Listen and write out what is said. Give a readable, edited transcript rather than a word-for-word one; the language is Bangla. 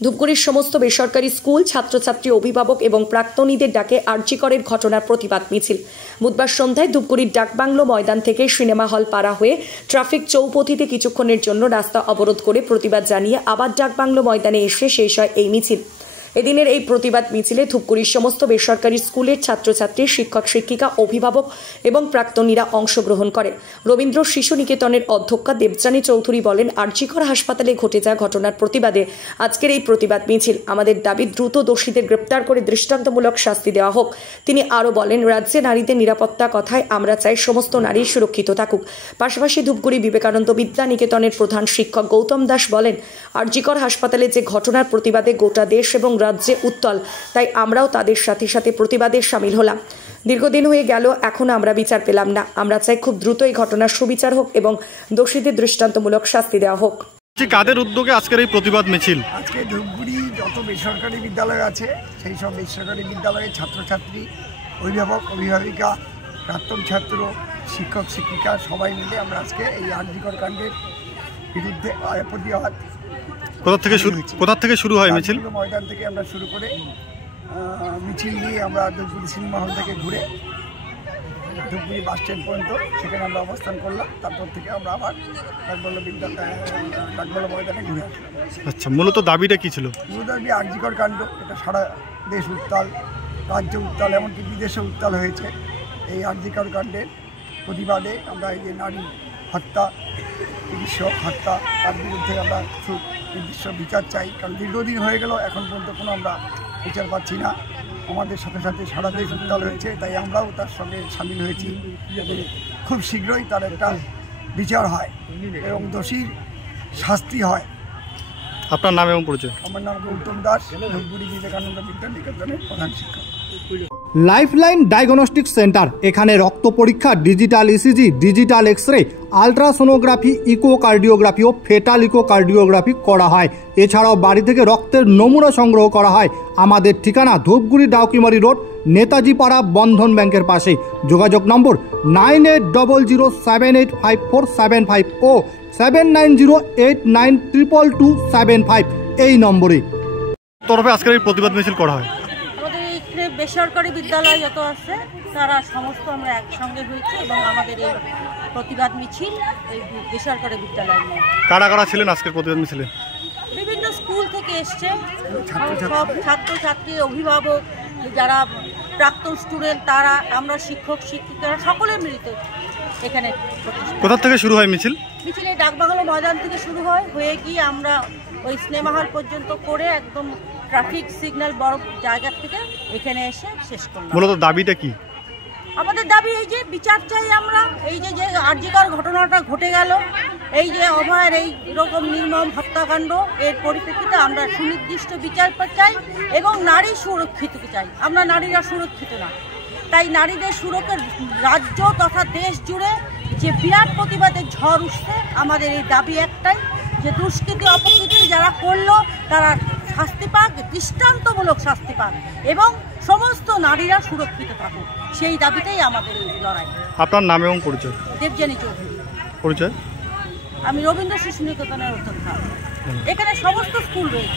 ধূপগুড়ির সমস্ত বেসরকারি স্কুল, ছাত্রছাত্রী, অভিভাবক এবং প্রাক্তনীদের ডাকে আরজি করের ঘটনার প্রতিবাদ মিছিল বুধবার সন্ধ্যায় ধূপগুড়ির ডাকবাংলো ময়দান থেকে সিনেমা হল পাড়া হয়ে ট্রাফিক চৌপথিতে কিছুক্ষণের জন্য রাস্তা অবরোধ করে প্রতিবাদ জানিয়ে আবার ডাকবাংলো ময়দানে এসে শেষ হয় এই মিছিল। এদিনের এই প্রতিবাদ মিছিলে ধূপগুড়ির সমস্ত বেসরকারি স্কুলের ছাত্রছাত্রী, শিক্ষক শিক্ষিকা, অভিভাবক এবং প্রাক্তনীরা অংশগ্রহণ করে। রবীন্দ্র শিশু নিকেতনের অধ্যক্ষা দেবযানী চৌধুরী বলেন, আরজি কর হাসপাতালে ঘটে যাওয়া ঘটনার প্রতিবাদে আজকের এই প্রতিবাদ মিছিল। আমাদের দাবি দ্রুত দোষীদের গ্রেপ্তার করে দৃষ্টান্তমূলক শাস্তি দেওয়া হোক। তিনি আরও বলেন, রাজ্যে নারীদের নিরাপত্তা কথায় আমরা চাই সমস্ত নারী সুরক্ষিত থাকুক। পাশাপাশি ধূপগুড়ি বিবেকানন্দ বিদ্যা নিকেতনের প্রধান শিক্ষক গৌতম দাস বলেন, আরজি কর হাসপাতালে যে ঘটনার প্রতিবাদে গোটা দেশ এবং রাজ্যে উত্তাল, তাই আমরাও তাদের সাথে সাথে প্রতিবাদে সামিল হলাম। দীর্ঘদিন হয়ে গেল, এখনো আমরা বিচার পেলাম না। আমরা চাই খুব দ্রুত এই ঘটনার সুবিচার হোক এবং দোষীদের দৃষ্টান্তমূলক শাস্তি দেওয়া হোক। কাদের উদ্যোগে আজকের এই প্রতিবাদ মিছিল? আজকে ধূপগুড়ি যত বেসরকারি বিদ্যালয় আছে সেই সব বেসরকারি বিদ্যালয়ের ছাত্রছাত্রী, অভিভাবক, অভিভাবিকা, প্রাক্তন ছাত্র, শিক্ষক শিক্ষিকা সবাই মিলে আমরা আজকে এই আরজি কর কাণ্ডের বিরুদ্ধে প্রতিবাদ। কোথা থেকে শুরু হয় মিছিল? ময়দান থেকে আমরা শুরু করে মিছিল নিয়ে আমরা ধূপগুড়ি সিনেমা হল থেকে ঘুরে ধূপগুড়ি বাস স্ট্যান্ড পর্যন্ত সেখানে আমরা অবস্থান করলাম। তারপর থেকে আমরা আবার ডাকবাংলো ময়দানে ঘুরে আসলাম। আচ্ছা, মূলত দাবিটা কি ছিল? মূল দাবি আরজি কর কাণ্ড, এটা সারা দেশ উত্তাল, রাজ্য উত্তাল, এমনকি বিদেশে উত্তাল হয়েছে। এই আরজি কর কাণ্ডের প্রতিবাদে আমরা এই যে নারী হত্যা, চিকিৎসক হত্যা, তার বিরুদ্ধে আমরা নির্দিষ্ট বিচার চাই। কারণ দীর্ঘদিন হয়ে গেল, এখন পর্যন্ত কোনো আমরা বিচার পাচ্ছি না। আমাদের সাথে সাথে সারা দেশ উত্তাল হয়েছে, তাই আমরাও তার সঙ্গে সামিল হয়েছি যাতে খুব শীঘ্রই তার একটা বিচার হয় এবং দোষীর শাস্তি হয়। আপনার নাম এবং পরিচয়? আমার নাম গৌতম দাস, ধূপগুড়ি বিবেকানন্দ বিদ্যা নিকেতনের প্রধান শিক্ষক। লাইফলাইন ডায়াগনস্টিক সেন্টার, এখানে রক্ত পরীক্ষা, digital ECG, digital x-ray, ultrasonography, echocardiography ও ফেটাল ইকোকার্ডিওগ্রাফি করা হয়। এছাড়াও বাড়ি থেকে রক্তের নমুনা সংগ্রহ করা হয়। আমাদের ঠিকানা ধূপগুড়ি ডাউকিমারি রোড, নেতাজি পাড়া, বন্ধন ব্যাংকের পাশে। যোগাযোগ নম্বর 9800785475 ও 7908922275 এই নম্বরে। তরফে আজকের এই প্রতিবাদ মিছিল করা হয়। বেসরকারি বিদ্যালয় যত আছে তারা সমস্ত আমরা একসঙ্গে হয়েছি এবং আমাদের এই প্রতিবাদ মিছিল এই বেসরকারি বিদ্যালয় নিয়ে। কারা কারা ছিলেন আজকের প্রতিবাদ মিছিলে? বিভিন্ন স্কুল থেকে এসছে সব ছাত্রছাত্রী, অভিভাবক, যারা প্রাক্তন স্টুডেন্ট, তারা, আমরা শিক্ষক শিক্ষিকারা সকলে মিলিত এখানে। কোথা থেকে শুরু হয় মিছিল? মিছিলে ডাকবাংলো ময়দান থেকে শুরু হয়, হয়ে গিয়ে আমরা ওই সিনেমা হল পর্যন্ত করে একদম ট্রাফিক সিগন্যাল বড় জায়গা থেকে এখানে এসে শেষ করলাম। মূলত দাবিটা কি? আমাদের দাবি এই যে বিচার চাই আমরা। এই যে আরজি কর ঘটনাটা ঘটে গেল, এই যে অভয়ের এই রকম নির্মম হত্যাকাণ্ড, এর পরিপ্রেক্ষিতে আমরা সুনির্দিষ্ট বিচার চাই এবং নারী সুরক্ষিত চাই। আমরা নারীরা সুরক্ষিত না, তাই নারীদের সুরক্ষার রাজ্য তথা দেশ জুড়ে যে বিরাট প্রতিবাদের ঝড় উঠছে, আমাদের এই দাবি একটাই যে দুষ্কৃতি অপকৃতি যারা করলো তারা শাস্তি পাক, দৃষ্টান্তমূলক শাস্তি পাক এবং সমস্ত নারীরা সুরক্ষিত থাকুক। সেই দাবিটাই আমাদের এই লড়াই। আপনার নাম এবং পরিচয়? দেবযানী চৌধুরী। পরিচয়? আমি রবীন্দ্র শিশু নিকেতনের অধ্যক্ষা। এখানে সমস্ত স্কুল রয়েছে।